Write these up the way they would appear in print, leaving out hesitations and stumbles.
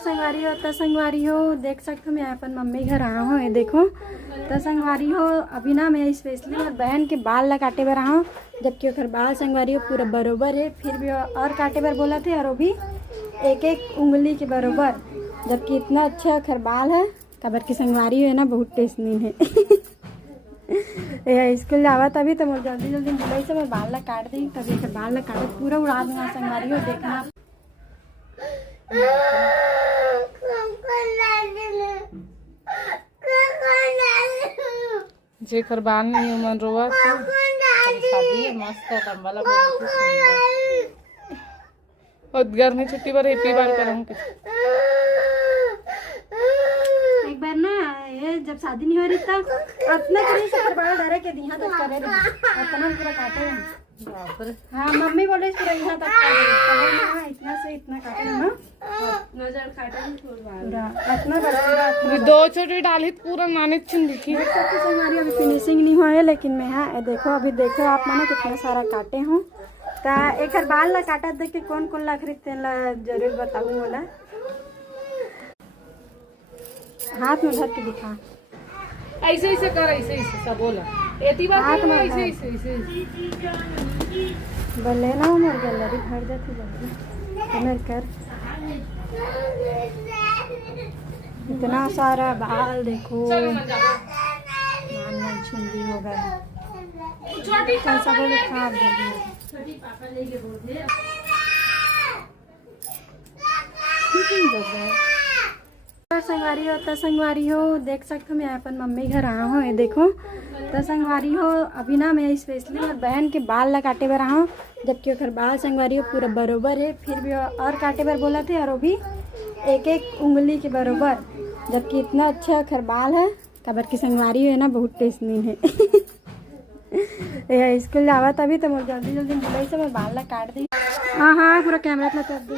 संगवारी हो देख सकते हो मैं अपन मम्मी घर आया हूँ। ये देखो तो संगवारी हो अभी ना मैं स्पेशली और बहन के बाल ला काटे बर आया हूँ, जबकि ओखर बाल संगवारी हो पूरा बरोबर है, फिर भी और काटे बर बोला थे और वो भी एक एक उंगली के बरोबर, जबकि इतना अच्छा ओखर बाल है। काबर की संगवारी है ना बहुत टेस्ट नहीं है। स्कूल जावा तभी तो मैं जल्दी जल्दी बुलाई से मैं बाल ला काट दी, तभी ओखर बाल ला काट पूरा उड़ा दूंगा। संगवारी हो देखना जेकर बाल नहीं मन रोवा शादी मस्त लंबा और गर्मी छुट्टी पर हैप्पी बार करूँगी। एक बार ना ये जब शादी नहीं हो रही तब अपना करी से बड़ा डरे के दिहा तक करे अपना पूरा काटे हैं। हाँ मम्मी बोले पूरा यहाँ तक करे इतना से इतना काटे ना नजर काटे पूरा इतना बड़ा दो छोटी डाली पूरा नानी चुन दिखी। हमारी अभी फिनिशिंग नहीं हुआ है, लेकिन मैं हाँ देखो अभी देखो आप मानो कितना सारा काटे हूँ। तो एक बाल ला काटा देख के कौन कौन ला खरीदते ला जरूर बताऊँ बोला। हाथ में धर के दिखा ऐसे ऐसे कर ऐसे ऐसे सब बोला एती बात हाथ में ऐसे ऐसे ऐसे बोले ना उमर गैलरी भर जाती जल्दी उमर कर इतना सारा बाल देखो छुंदी हो गया कैसा बोले खा संगवारी हो देख सकते हो मैं अपन मम्मी घर आया हूँ। ये देखो तो संगवारी हो अभी ना मैं स्पेशली और बहन के बाल ला काटे बर आया हूँ, जबकि ओखर बाल संगवारी हो पूरा बरोबर है, फिर भी और काटे बर बोला थे और वो भी एक एक उंगली के बरोबर, जबकि इतना अच्छा ओखर बाल है। काबर की संगवारी है ना बहुत टेस्ट नहीं है। स्कूल जावा तभी तो मैं जल्दी जल्दी बुलाई से मैं बाल ला काट दी। हाँ हाँ पूरा कैमरा ला कर दी।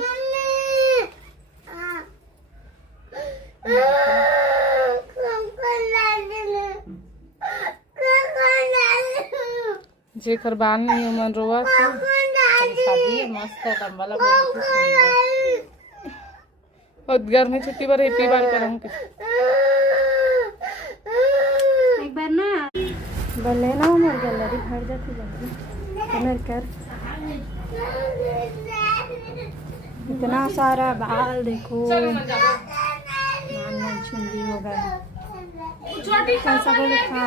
जेकर बाल नहीं मन रोवा शादी मस्त लंबा और गर्मी छुट्टी पर हैप्पी बार करूँगी। एक बार ना बोले ना उमर गैलरी भर जाती जल्दी उमर कर इतना सारा बाल देखो छुंदी हो गया कैसा बोले खा